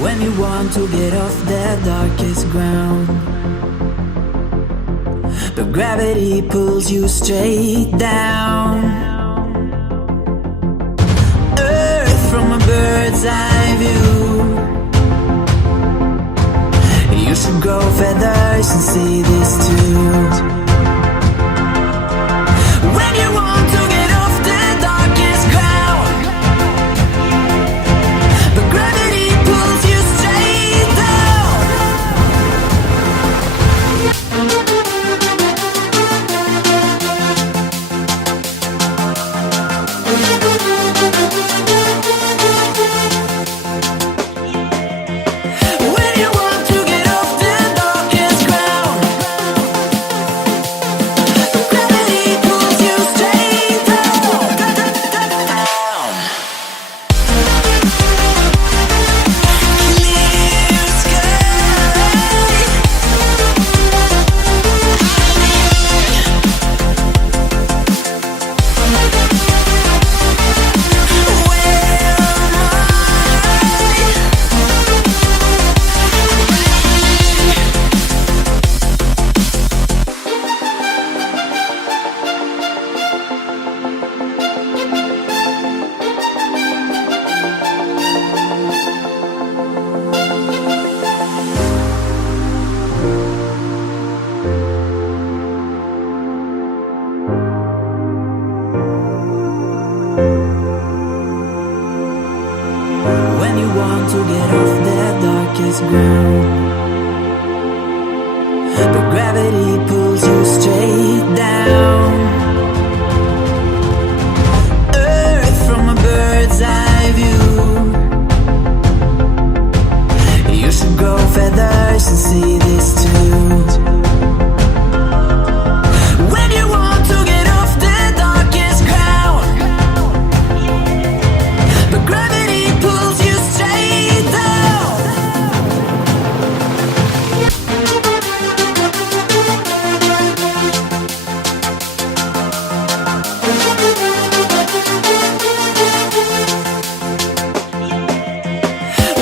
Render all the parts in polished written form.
When you want to get off the darkest ground, but gravity pulls you straight down. Earth from a bird's eye view. You should grow feathers and see this too. When you want to get off the darkest ground, but gravity pulls you straight down. When you want to get off the darkest ground, but gravity pulls you straight down. Clear sky. When you want to get off the darkest ground, but gravity pulls you straight down. Earth from a bird's eye view. You should grow feathers and see this too. When you want to get off the darkest ground, but gravity pulls you straight down.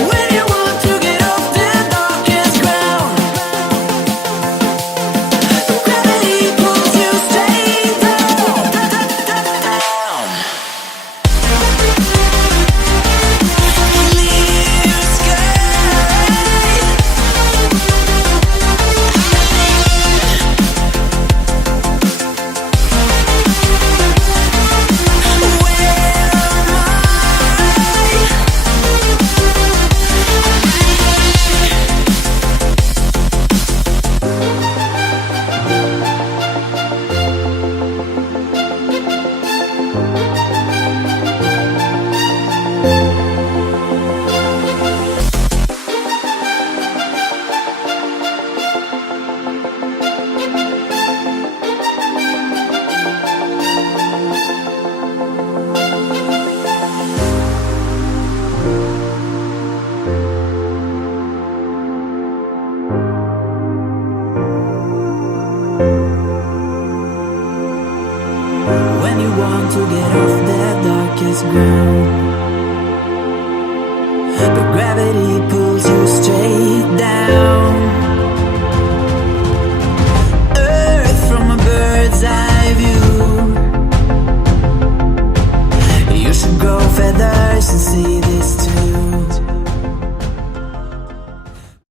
When you want to get off the darkest ground, but gravity pulls you straight down. Clear sky. When you want to get off the darkest ground, but gravity pulls you straight down. Earth from a bird's eye view. You should grow feathers and see